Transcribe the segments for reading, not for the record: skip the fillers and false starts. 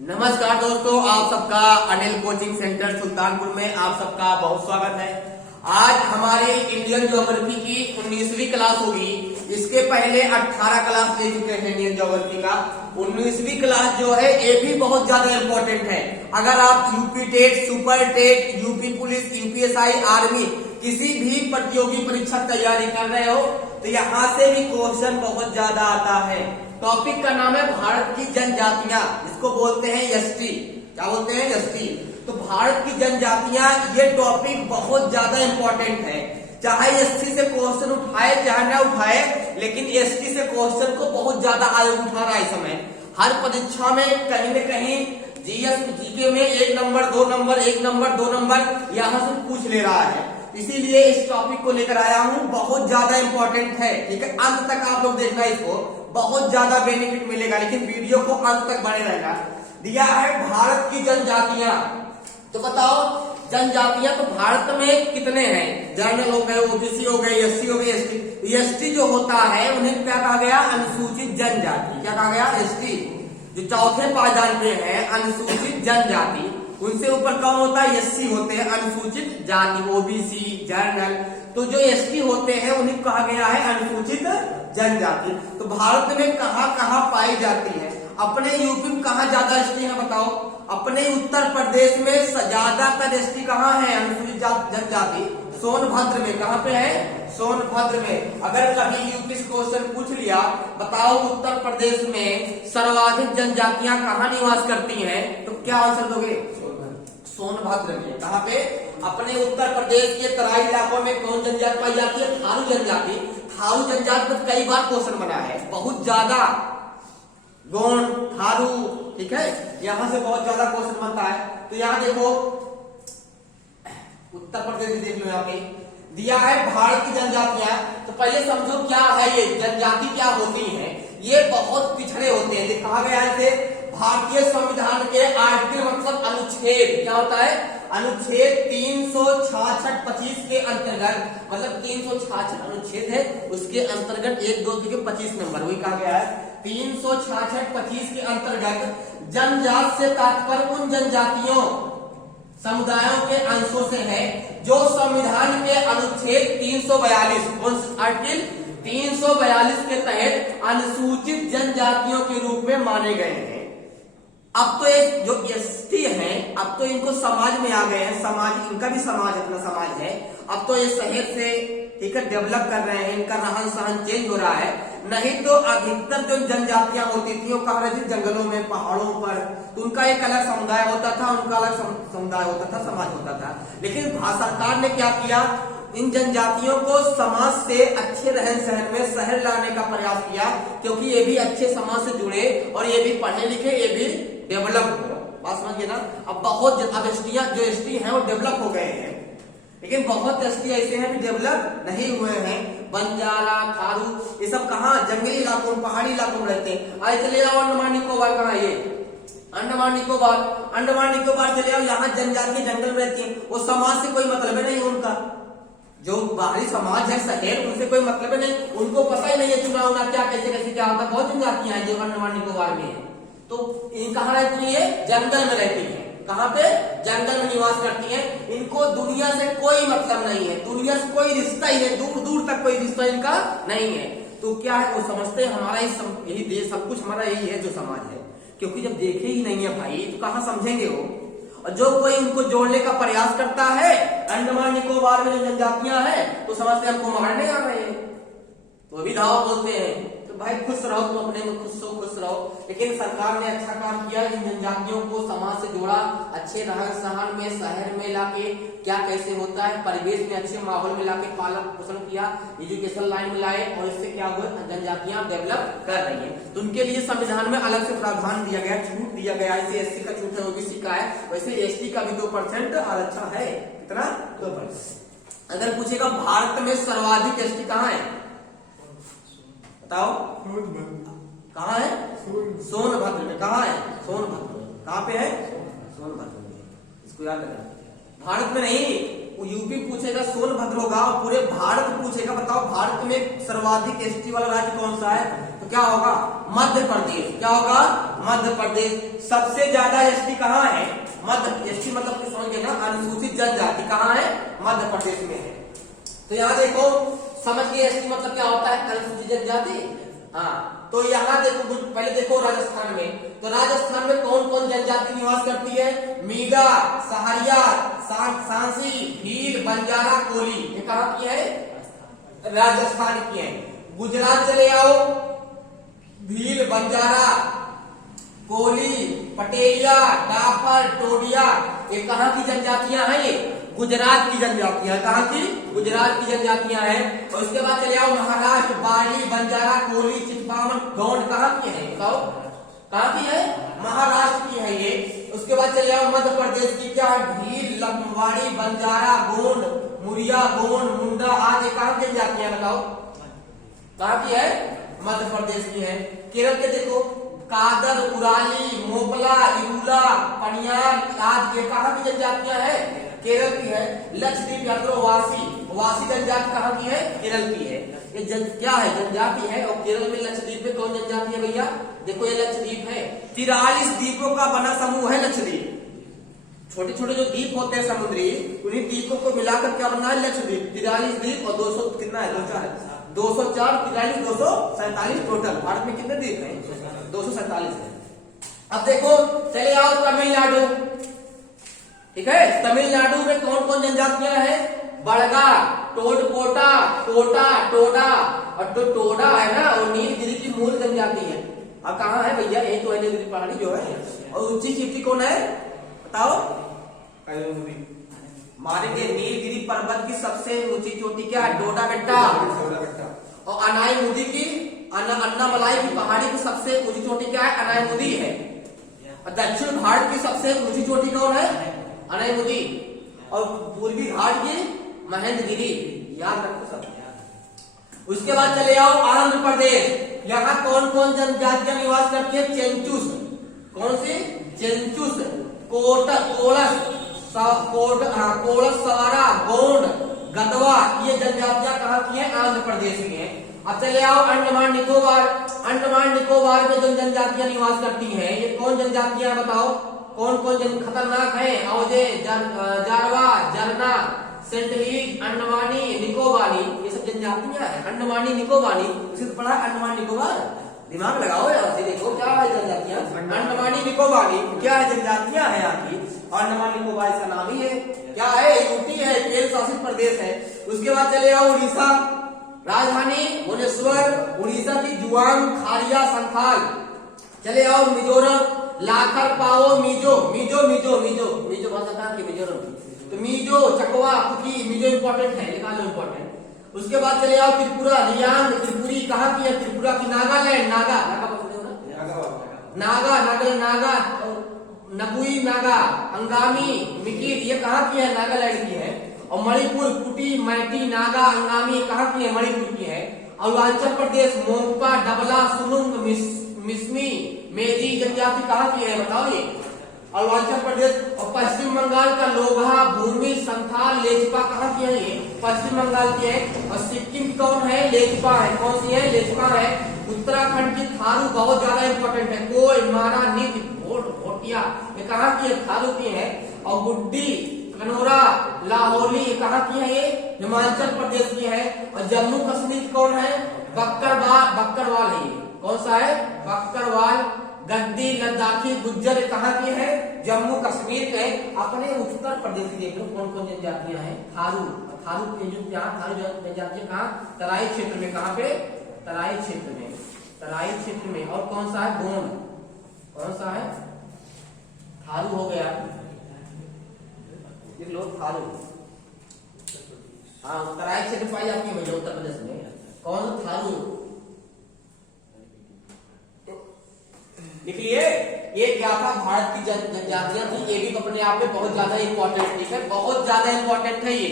नमस्कार दोस्तों, आप सबका अनिल कोचिंग सेंटर सुल्तानपुर में आप सबका बहुत स्वागत है। आज हमारी इंडियन ज्योग्राफी की 19वीं क्लास होगी। इसके पहले 18 क्लास ले चुके हैं इंडियन ज्योग्राफी का। 19वीं क्लास जो है ये भी बहुत ज्यादा इम्पोर्टेंट है। अगर आप UP TET, super TET, UP police, UPSI, army किसी भी प्रतियोगी परीक्षा तैयारी कर रहे हो तो यहाँ से भी क्वेश्चन बहुत ज्यादा आता है। टॉपिक का नाम है भारत की जनजातियां, जिसको बोलते हैं एसटी। क्या बोलते हैं? एसटी। तो भारत की जनजातियां, ये टॉपिक बहुत ज्यादा इंपॉर्टेंट है। चाहे एसटी से क्वेश्चन उठाए चाहे ना उठाए, लेकिन एसटी से क्वेश्चन को बहुत ज्यादा आयोग उठा रहा है इस समय। हर परीक्षा में कहीं न कहीं जीएस जीके में 1 नंबर 2 नंबर 1 नंबर 2 नंबर यहाँ से पूछ ले रहा है। इसीलिए इस टॉपिक को लेकर आया हूँ। बहुत ज्यादा इंपॉर्टेंट है, ठीक है। अंत तक आप लोग देखना, इसको बहुत ज्यादा बेनिफिट मिलेगा, लेकिन वीडियो को अंत तक बने रहना। दिया है भारत की जनजातियां, तो बताओ जनजातियां तो भारत में कितने हैं? जनरल हो गए, ओबीसी हो गए, एससी हो गए, एसटी। एसटी जो होता है उन्हें क्या कहा गया? अनुसूचित जनजाति। क्या कहा गया? एसटी। जो चौथे पायदान पे है अनुसूचित जनजाति, उनसे ऊपर कौन होता है? एससी होते हैं, अनुसूचित जाति, ओबीसी, जनरल। तो जो एसटी होते हैं उन्हें कहा गया है अनुसूचित जनजाति। तो भारत में कहाँ कहाँ पाई जाती है? अपने यूपी में कहाँ ज्यादा एसटी है बताओ? अपने उत्तर प्रदेश में ज्यादातर एसटी कहाँ है अनुसूचित जनजाति? सोनभद्र में। कहाँ पे है? सोनभद्र में। अगर कभी यूपी से क्वेश्चन पूछ लिया, बताओ उत्तर प्रदेश में सर्वाधिक जनजातियां कहाँ निवास करती हैं, तो क्या आंसर दोगे? सोनभद्र में। कहाँ पे? अपने उत्तर प्रदेश के तराई इलाकों में कौन जनजाति पाई जाती है? थारू जनजाति। थारू जनजाति पर कई बार क्वेश्चन बना है, बहुत ज्यादा। गोंड, थारू, ठीक है, यहां से बहुत ज्यादा क्वेश्चन बनता है। तो यहाँ देखो उत्तर प्रदेश देख लो, यहाँ पे दिया है भारत की जनजातियां। तो पहले समझो क्या है ये जनजाति, क्या होती है। ये बहुत पिछड़े होते हैं। कहा गया है भारतीय संविधान के आर्टिकल मतलब अनुच्छेद, क्या होता है? अनुच्छेद 366-25 के अंतर्गत, मतलब 366 अनुच्छेद है, उसके अंतर्गत 1, 2, 3 के 25 नंबर, वही कहा गया है। 366-25 के अंतर्गत जनजात से तात्पर्य उन जनजातियों समुदायों के अंशों से है जो संविधान के अनुच्छेद 342 आर्टिकल 342 के तहत अनुसूचित जनजातियों के रूप में माने गए हैं। अब तो एक जो एसटी है, अब तो इनको समाज में आ गए हैं। समाज, इनका भी समाज, अपना समाज है। अब तो ये शहर से ठीक है डेवलप कर रहे हैं, इनका रहन सहन चेंज हो रहा है। नहीं तो अधिकतर जो जनजातियां होती थी वो कहाँ रहती? जंगलों में, पहाड़ों पर। तो उनका एक अलग समुदाय होता था, उनका अलग समुदाय होता था, समाज होता था। लेकिन भारत सरकार ने क्या किया? इन जनजातियों को समाज से अच्छे रहन सहन में शहर लाने का प्रयास किया, क्योंकि ये भी अच्छे समाज से जुड़े और ये भी पढ़े लिखे, ये भी डेवलप हो। बात समझिए ना। अब बहुत अब एसटियां जो एसटी हैं वो डेवलप हो गए हैं, लेकिन बहुत एसटी ऐसे हैं भी डेवलप नहीं हुए हैं। बंजारा, थारू, ये सब कहाँ? जंगली इलाकों, पहाड़ी इलाकों में रहते हैं। आए चले जाओ अंडमान निकोबार, कहाँ ये? अंडमान निकोबार। अंडमान निकोबार चले जाओ, यहाँ जनजाति जंगल में रहती है। वो समाज से कोई मतलब नहीं उनका। जो बाहरी समाज है शहर, उनसे कोई मतलब नहीं। उनको पता ही नहीं है चुनाव ना क्या, कैसे कैसे क्या होता है। बहुत जनजातियां हैं जो अंडमान निकोबार में है। तो इन कहाँ रहती है? जंगल में रहती है। कहाँ पे? जंगल में निवास करती हैं। इनको दुनिया से कोई मतलब नहीं है, दुनिया से कोई रिश्ता ही है, दूर दूर तक कोई रिश्ता इनका नहीं है। तो क्या है, वो समझते हैं हमारा यही देश, सब कुछ हमारा यही है जो समाज है। क्योंकि जब देखे ही नहीं है भाई, तो कहाँ समझेंगे वो। और जो कोई उनको जोड़ने का प्रयास करता है, अंडमान निकोबार में जो जनजातियां हैं, तो समझते हैं हमको मारने आ रहे हैं, तो भी धावा बोलते हैं। तो भाई खुश रहो, तुम अपने में खुश रहो। लेकिन सरकार ने अच्छा काम किया, इन जनजातियों को समाज से जोड़ा, अच्छे रहन सहन में, शहर में लाके क्या कैसे होता है, परिवेश में, अच्छे माहौल में लाके पालन पोषण किया, एजुकेशन लाइन में लाए, और इससे क्या हुआ? जनजातियां डेवलप कर रही हैं। तो उनके लिए संविधान में अलग से प्रावधान दिया गया, छूट दिया गया। ऐसे एससी का छूट है, ओबीसी का है, वैसे एसटी का भी 2% आरक्षण है। कितना? 2%। अगर पूछेगा भारत में सर्वाधिक एसटी कहाँ है बताओ? कहाँ है? सोनभद्र में। कहाँ है? सोनभद्र में। कहाँ पे है? सोनभद्र में। इसको याद रखना। भारत में नहीं, यूपी पूछेगा, सोनभद्र होगा, और पूरे भारत पूछेगा, बताओ भारत में सर्वाधिक एसटी वाला राज्य कौन सा है? तो क्या होगा? मध्य प्रदेश। क्या होगा? मध्य प्रदेश। सबसे ज्यादा एसटी कहाँ है? मध्य। एसटी मतलब कि समझ गए ना, अनुसूचित जनजाति कहाँ है? मध्य प्रदेश में है। तो यहाँ देखो, समझ गए एसटी मतलब क्या होता है? अनुसूचित जनजाति। हाँ, तो यहाँ देखो, पहले देखो राजस्थान में, तो राजस्थान में कौन कौन जनजाति निवास करती है? मीणा, सहारिया, सांसी, भील, बंजारा, कोली। ये कहाँ की है? राजस्थान की है। गुजरात चले आओ, भील, बंजारा, कोली, पटेलिया, डाफर, टोडिया, ये कहाँ की जनजातियां हैं? ये गुजरात की जनजातियां। कहाँ की? गुजरात की जनजातियां हैं। और उसके बाद चले आओ महाराष्ट्र, बाली, बंजारा, कोली, चित्पावन, गौंड कहाँ की है? बताओ कहाँ की है? महाराष्ट्र की है ये। उसके बाद चले आओ मध्य प्रदेश की, क्या है? भील, लखनवाड़ी, बंजारा, गोंड, मुरिया, गोंड, मुंडा आदि कहाँ की जनजातियां? बताओ कहाँ की है? मध्य प्रदेश की है। केरल के देखो, कादर, उराली, मोपला, इरूला, पनियार आदि कहाँ की जनजातियां हैं? केरल की है। लक्षद्वीप या तो वासी जनजाति कहाँ की है? केरल की है। ये क्या है? जनजाति है। और केरल में लक्षद्वीप में कौन जनजाति है भैया? देखो ये लक्षद्वीप है। 43 द्वीपों का बना समूह है लक्षद्वीप। छोटे छोटे जो द्वीप होते हैं समुद्री, उन्हीं द्वीपों को मिलाकर क्या बना है? लक्षद्वीप। 43 द्वीप और 200 कितना है? 204, 43, 247 टोटल। भारत में कितने द्वीप हैं? 247 है। अब देखो, चले आओ तमिलनाडु। ठीक है, तमिलनाडु में कौन कौन जनजातियां हैं? बड़गा, टोडपोटा, टोटा, टोडा, और जो टोडा है ना, वो नीलगिरी की मूल जनजाति है। अब कहाँ है भैया? ये तो है नीलगिरी पहाड़ी जो है। और ऊंची चोटी कौन है? बताओ। मारेंगे। नीलगिरी पर्वत की सबसे ऊंची चोटी क्या है? डोडा बेट्टा। और अनाईमुदी की, अन्नामलाई की पहाड़ी की सबसे ऊंची चोटी क्या है? अनाईमुदी है। और दक्षिण भारत की सबसे ऊंची चोटी कौन है? अनाईमुदी। और पूर्वी घाट की महेंद्रगिरी। याद रखो सब। उसके बाद चले आओ आंध्र प्रदेश। यहाँ कौन कौन जनजातियां निवास करती है? चेंचुस। कौन सी? चेंचुस, कोड़स, सवारा, गोंड, गदवा, ये जनजातियां कहाँ की हैं? आंध्र प्रदेश की हैं। अब चले आओ अंडमान निकोबार। अंडमान निकोबार में जो जनजातियां निवास करती हैं, ये कौन जनजातियां? बताओ कौन कौन खतरनाक है? औजे, जारवा, जरना, सेंटलीज, अंडमानी, निकोबारी, ये सब जनजातियां हैं। अंडमानी निकोबारी, उसे तो पढ़ा अंडमान निकोबार। दिमाग लगाओ यार से, देखो क्या है जनजातियां। अंडमानी निकोबारी क्या है? जनजातियां हैं यहाँ की। अंडमान निकोबार इसका नाम ही है। क्या है? यूटी है, केंद्र शासित प्रदेश है। उसके बाद चले आओ उड़ीसा। राजधानी भुवनेश्वर। उड़ीसा की जुआंग, खारिया, संथाल। चले आओ मिजोरम। लाखर, पाओ, मिजो भाषा कहाँ की? मिजोरम। तो मिजो, चकवा, कुकी, मिजो इंपॉर्टेंट है, लिखा लो इंपॉर्टेंट। उसके बाद चले आओ त्रिपुरा। रियांग, त्रिपुरी कहाँ की है? त्रिपुरा की। नागालैंड, नागा नगुई, नागा, अंगामी, मिकिर, ये कहाँ की है? नागालैंड की है। और मणिपुर, कुटी, मैटी, नागा, अंगामी कहाँ की है? मणिपुर की है। अरुणाचल प्रदेश, मोंगपा, डबला, सुनुंग, मिसमी, मेजी जनजाति कहाँ की है? बताओ ये अरुणाचल प्रदेश। और पश्चिम बंगाल का लोघा, भूमि, संथाल, लेजपा कहाँ की है? ये पश्चिम बंगाल की है। और सिक्किम की कौन है? लेजपा है। कौन सी है? लेजपा है। उत्तराखंड की थारू बहुत ज्यादा इंपॉर्टेंट है। कोय, मारा, नित, भोटिया, ये कहाँ की है? थारू की है। और गुड्डी, कनोरा, लाहौली कहाँ की है? ये हिमाचल प्रदेश की है। और जम्मू कश्मीर कौन है? बक्करवाल है। ये कौन सा है? बक्करवाल। गद्दी, लद्दाखी, गुज्जर कहाँ की है? जम्मू कश्मीर के। अपने उत्तर प्रदेश देख लो कौन कौन जनजातियां हैं। थारू की जनजातियां कहाँ? तराई क्षेत्र में। कहाँ पे? तराई क्षेत्र में। और कौन सा है? गोंड। कौन सा है? थारू हो गया, देख लो थारू। हाँ, तराई क्षेत्र पाई जाती है भैया उत्तर प्रदेश में। कौन? थारू। देखिए ये क्या था? भारत की जनजातियां थी। ये भी अपने आप में बहुत ज्यादा इंपॉर्टेंट है, बहुत ज्यादा इंपॉर्टेंट है ये।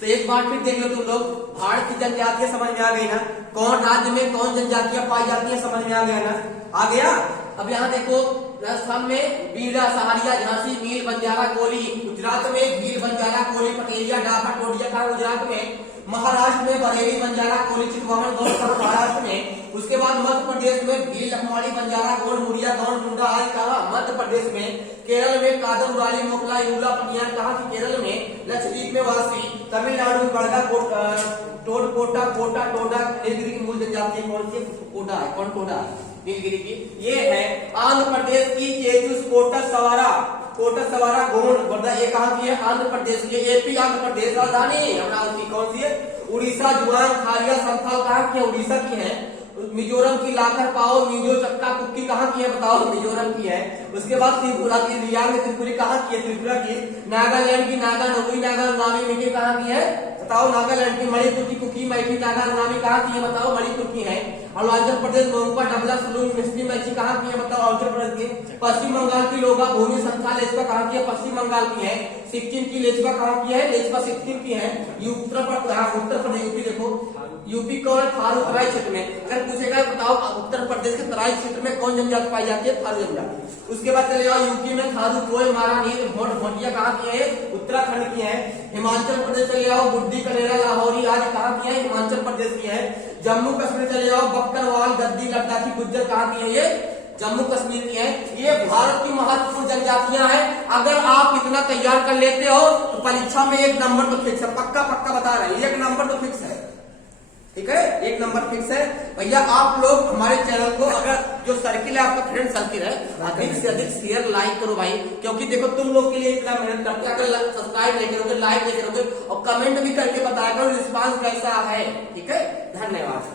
तो एक बार फिर देख लो तुम लोग, भारत की जनजातियां समझ में आ गई ना? कौन राज्य में कौन जनजातियां पाई जाती है समझ में आ गया ना? आ गया। अब यहाँ देखो राजस्थान में बीड़ा, सहारिया, झांसी, मील, बंजारा, कोली, गुजरात में भील, बंजारा, कोली, पटेलिया, डाफा, टोडिया कहा गुजरात में, महाराष्ट्र में बरेली, बंजारा, कोली, चितवाहन, गौड़ कहा महाराष्ट्र में। उसके बाद मध्य प्रदेश में भील, लखमाड़ी, बंजारा, गौड़, मुड़िया, गौड़, मुंडा आदि कहा मध्य प्रदेश में। केरल में कादम, उराली, मोकला, यूला, पटियान कहा कि केरल में। लक्षद्वीप में वासी, तमिलनाडु में बड़गा, टोड, कोटा, कोटा, टोडा, नीलगिरी की मूल जनजाति कौन सी? कोटा है। कौन कोटा? नीलगिरी की। ये है आंध्र प्रदेश की चेचुस, कोटस सवारा, कोटस सवारा, गोंड, वर्धा। ये कहाँ की है? आंध्र प्रदेश की। एपी आंध्र प्रदेश राजधानी अमरावती कौन सी है? उड़ीसा, जुआंग, खारिया, संथाल कहाँ की है? उड़ीसा की है। मिजोरम की लाकर पाओ, मिजो, चक्का, कुक्की कहाँ की है? बताओ। मिजोरम की है। उसके बाद त्रिपुरा की, रियांग में त्रिपुरी कहाँ की है? त्रिपुरा की। नागालैंड की नागा नोगी, नागा नामी मिकी कहाँ की है? बताओ। नागालैंड की। मणिपुर की कुकी, मैठी, नागा नामी कहाँ की है? बताओ। मणिपुर की है। अरुणाचल प्रदेश मोंगपा, डबला, सुलूंग, मिस्टी, मैची कहाँ की है? बताओ। अरुणाचल प्रदेश की। पश्चिम बंगाल की लोगा, भूमि, संथाल, लेचपा कहाँ की है? पश्चिम बंगाल की है। सिक्किम की लेचपा कहाँ की है? लेचपा सिक्किम की है। उत्तर प्रदेश, यूपी देखो, यूपी कौन है? थारू तराई क्षेत्र में। अगर पूछेगा बताओ उत्तर प्रदेश के तराई क्षेत्र में कौन जनजाति पाई जाती है? थारू जनजाति। उसके बाद चले जाओ यूपी में थारू, कोय, मारा, नील, भोटिया कहाँ की है? उत्तराखंड की है। हिमाचल प्रदेश चले जाओ, बुड्डी, कनेरा, लाहौरी आदि कहाँ की है? हिमाचल प्रदेश की है। जम्मू कश्मीर चले जाओ, बक्करवाल, गद्दी, लद्दाखी, गुज्जर कहाँ की है? ये जम्मू कश्मीर की है। ये भारत की महत्वपूर्ण जनजातियां हैं। अगर आप इतना तैयार कर लेते हो तो परीक्षा में 1 नंबर तो फिक्स है। पक्का पक्का बता रहे हैं, 1 नंबर तो फिक्स है। ठीक है, 1 नंबर फिक्स है। भैया आप लोग हमारे चैनल को, अगर जो सर्किल है आपका फ्रेंड सर्किल है, अधिक से अधिक शेयर लाइक करो भाई, क्योंकि देखो तुम लोग के लिए इतना मेहनत करते हैं। अगर सब्सक्राइब नहीं करोगे, लाइक नहीं करोगे और कमेंट भी करके बताया करो रिस्पांस कैसा है। ठीक है, धन्यवाद।